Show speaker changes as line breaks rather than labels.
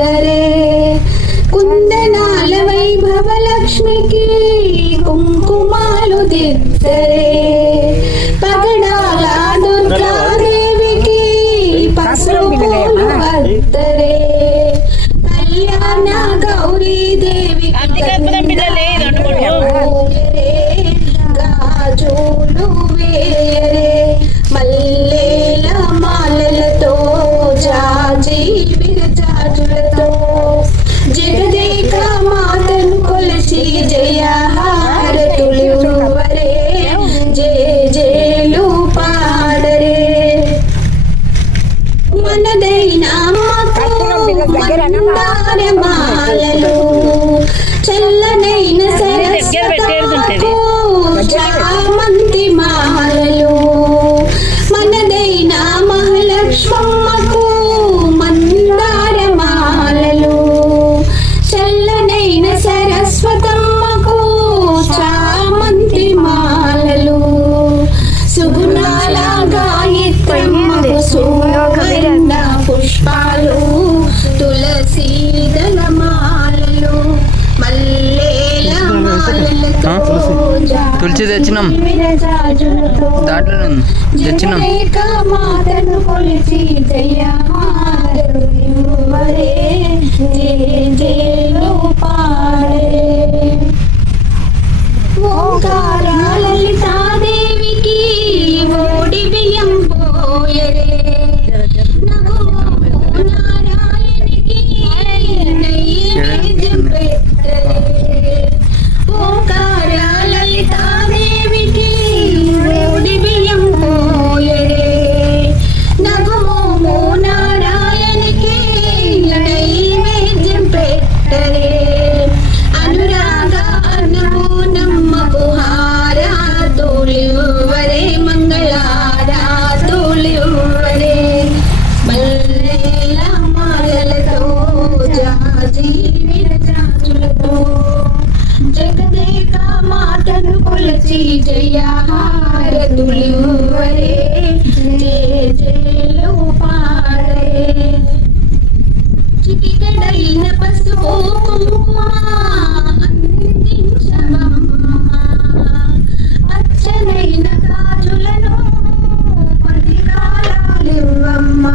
ఇద్దరే కుందనాల వైభవ లక్ష్మికి కుంకుమాలు దిద్దరే పగడాల దుర్గాదేవికి పసుపు తులసి.
తులసి తెచ్చినాం. దాంట్లో తెచ్చినాం.
విజయ హారతులివ్వరే జయ జయలు పాడే చిటికడైన పసుపు కుంకుమ అందించమమ్మ పచ్చనైన గాజులను పది కాలాలివ్వమ్మా